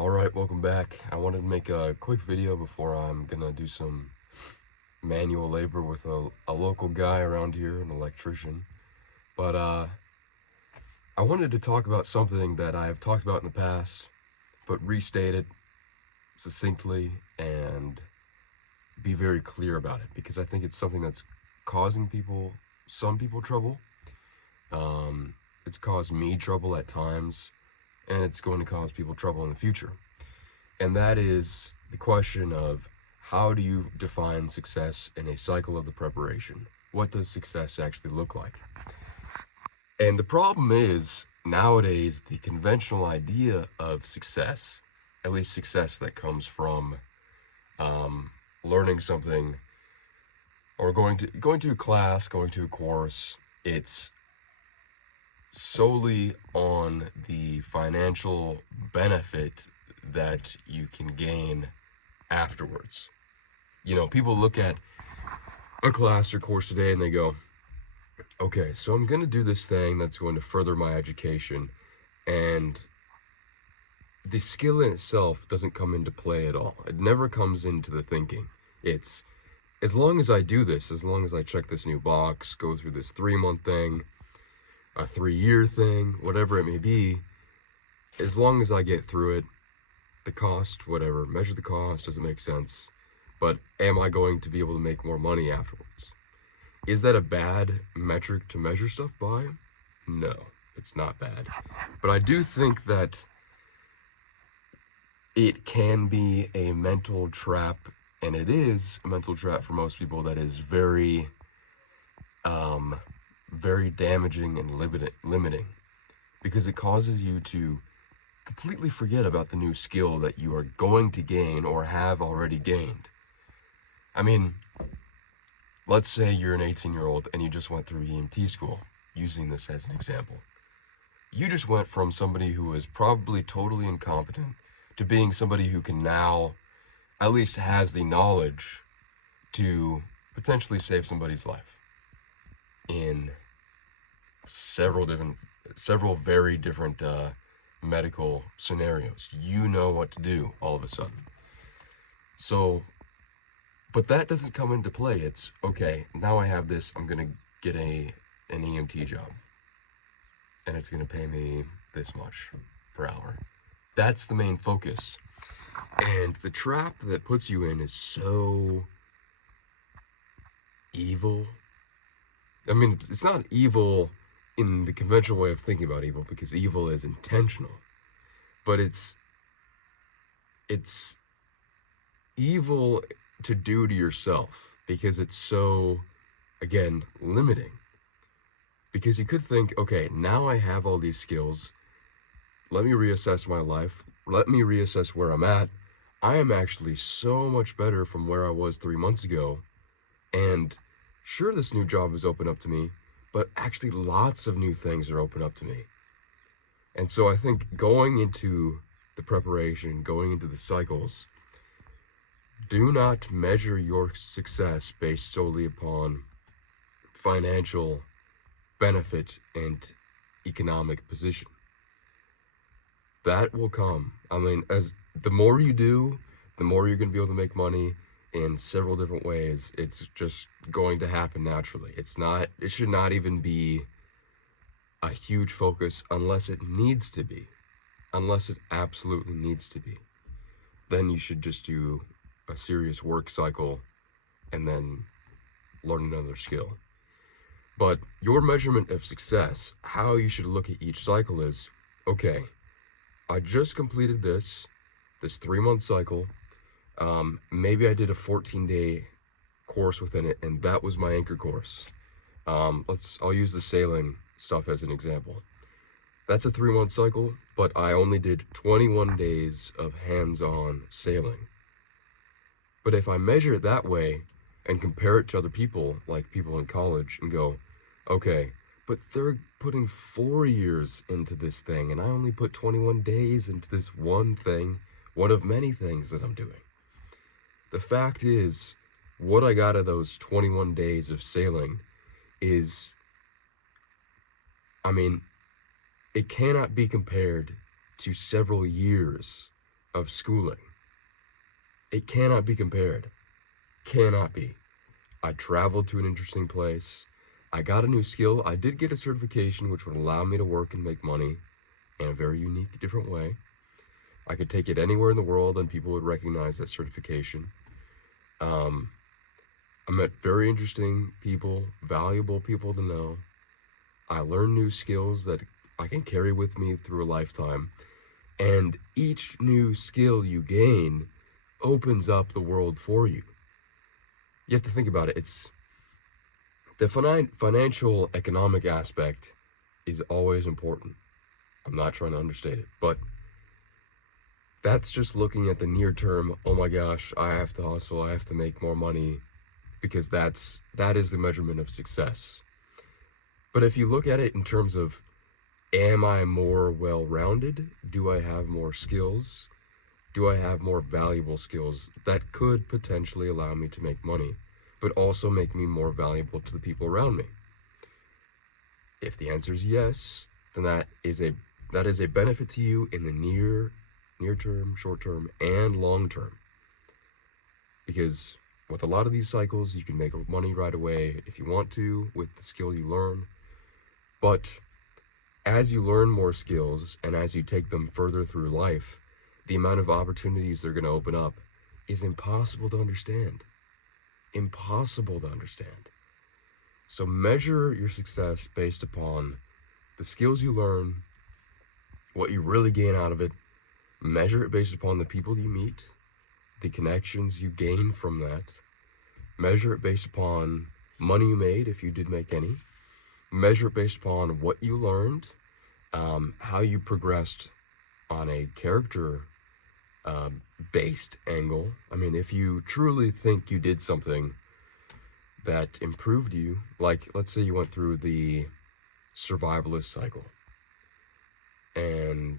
Alright, welcome back. I wanted to make a quick video before I'm gonna do some manual labor with a local guy around here, an electrician. But I wanted to talk about something that I've talked about in the past, but restate it succinctly and be very clear about it, because I think it's something that's causing some people trouble. It's caused me trouble at times, and it's going to cause people trouble in the future. And that is the question of, how do you define success in a cycle of the preparation? What does success actually look like? And the problem is, nowadays, the conventional idea of success, at least success that comes from learning something, or going to a class, going to a course, it's solely on the financial benefit that you can gain afterwards. You know, people look at a class or course today and they go, okay, so I'm going to do this thing that's going to further my education, and the skill in itself doesn't come into play at all. It never comes into the thinking. It's, as long as I do this, as long as I check this new box, go through this 3-month thing, a 3-year thing, whatever it may be, as long as I get through it, the cost, whatever, measure the cost, doesn't make sense, but am I going to be able to make more money afterwards? Is that a bad metric to measure stuff by? No, it's not bad. But I do think that it can be a mental trap, and it is a mental trap for most people that is very damaging and limiting, because it causes you to completely forget about the new skill that you are going to gain or have already gained. I mean, let's say you're an 18-year-old and you just went through EMT school, using this as an example. You just went from somebody who was probably totally incompetent to being somebody who can now, at least has the knowledge to potentially save somebody's life in several very different medical scenarios. You know what to do all of a sudden. So, but that doesn't come into play. It's, okay, now I have this, I'm gonna get an EMT job, and it's gonna pay me this much per hour. That's the main focus. And the trap that puts you in is so evil. I mean, it's not evil in the conventional way of thinking about evil, because evil is intentional, but it's evil to do to yourself, because it's so, again, limiting. Because you could think, okay, now I have all these skills, let me reassess my life, let me reassess where I'm at. I am actually so much better from where I was 3 months ago, and sure, this new job is open up to me, but actually lots of new things are open up to me. And so I think going into the preparation, going into the cycles, do not measure your success based solely upon financial benefit and economic position. That will come. I mean, as the more you do, the more you're going to be able to make money in several different ways. It's just going to happen naturally. It should not even be a huge focus unless it needs to be. Unless it absolutely needs to be. Then you should just do a serious work cycle and then learn another skill. But your measurement of success, how you should look at each cycle is, okay, I just completed this 3-month cycle. Maybe I did a 14-day course within it, and that was my anchor course. I'll use the sailing stuff as an example. That's a 3-month cycle, but I only did 21 days of hands-on sailing. But if I measure it that way and compare it to other people, like people in college, and go, okay, but they're putting 4 years into this thing, and I only put 21 days into this one thing, one of many things that I'm doing. The fact is, what I got out of those 21 days of sailing is, I mean, it cannot be compared to several years of schooling. It cannot be compared. Cannot be. I traveled to an interesting place. I got a new skill. I did get a certification which would allow me to work and make money in a very unique, different way. I could take it anywhere in the world and people would recognize that certification. Um, I met very interesting people, valuable people to know. I learned new skills that I can carry with me through a lifetime. And each new skill you gain opens up the world for you. You have to think about it. It's the financial economic aspect is always important. I'm not trying to understate it, but that's just looking at the near term. Oh my gosh, I have to hustle, I have to make more money, because that is the measurement of success. But if you look at it in terms of, am I more well-rounded? Do I have more skills? Do I have more valuable skills that could potentially allow me to make money, but also make me more valuable to the people around me? If the answer is yes, then that is a benefit to you in the near term, short term, and long term. Because with a lot of these cycles, you can make money right away if you want to with the skill you learn. But as you learn more skills and as you take them further through life, the amount of opportunities they're going to open up is impossible to understand. Impossible to understand. So measure your success based upon the skills you learn, what you really gain out of it. Measure it based upon the people you meet, the connections you gain from that. Measure it based upon money you made, if you did make any. Measure it based upon what you learned, how you progressed on a character based angle. I mean, if you truly think you did something that improved you, like let's say you went through the survivalist cycle and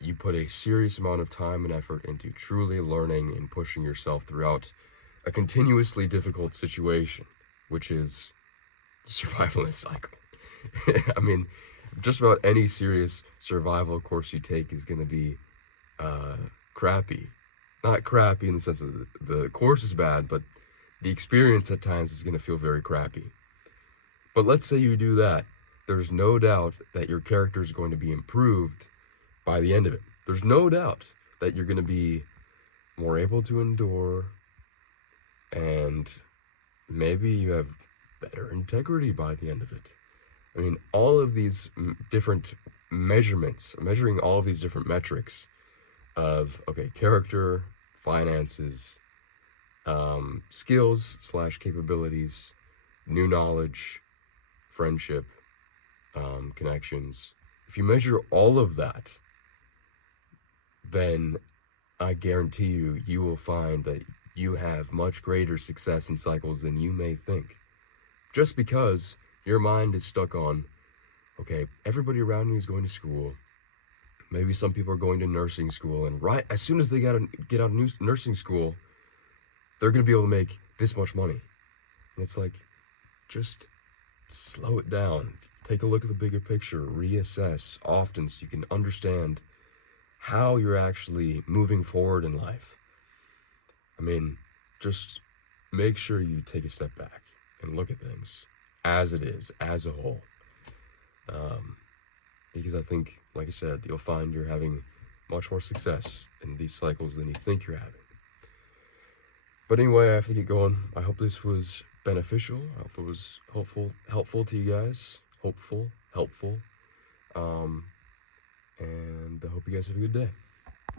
you put a serious amount of time and effort into truly learning and pushing yourself throughout a continuously difficult situation, which is the survivalist cycle. I mean, just about any serious survival course you take is going to be crappy. Not crappy in the sense that the course is bad, but the experience at times is going to feel very crappy. But let's say you do that. There's no doubt that your character is going to be improved by the end of it. There's no doubt that you're going to be more able to endure, and maybe you have better integrity by the end of it. I mean, all of these different measurements, measuring all of these different metrics of, okay, character, finances, skills / capabilities, new knowledge, friendship, connections. If you measure all of that, then I guarantee you, you will find that you have much greater success in cycles than you may think. Just because your mind is stuck on, okay, everybody around me is going to school. Maybe some people are going to nursing school, and right as soon as they get out of nursing school, they're going to be able to make this much money. And it's like, just slow it down. Take a look at the bigger picture. Reassess often so you can understand how you're actually moving forward in life. I mean, just make sure you take a step back and look at things as it is, as a whole. Because I think, like I said, you'll find you're having much more success in these cycles than you think you're having. But anyway, I have to get going. I hope this was beneficial. I hope it was helpful to you guys. Helpful. And I hope you guys have a good day.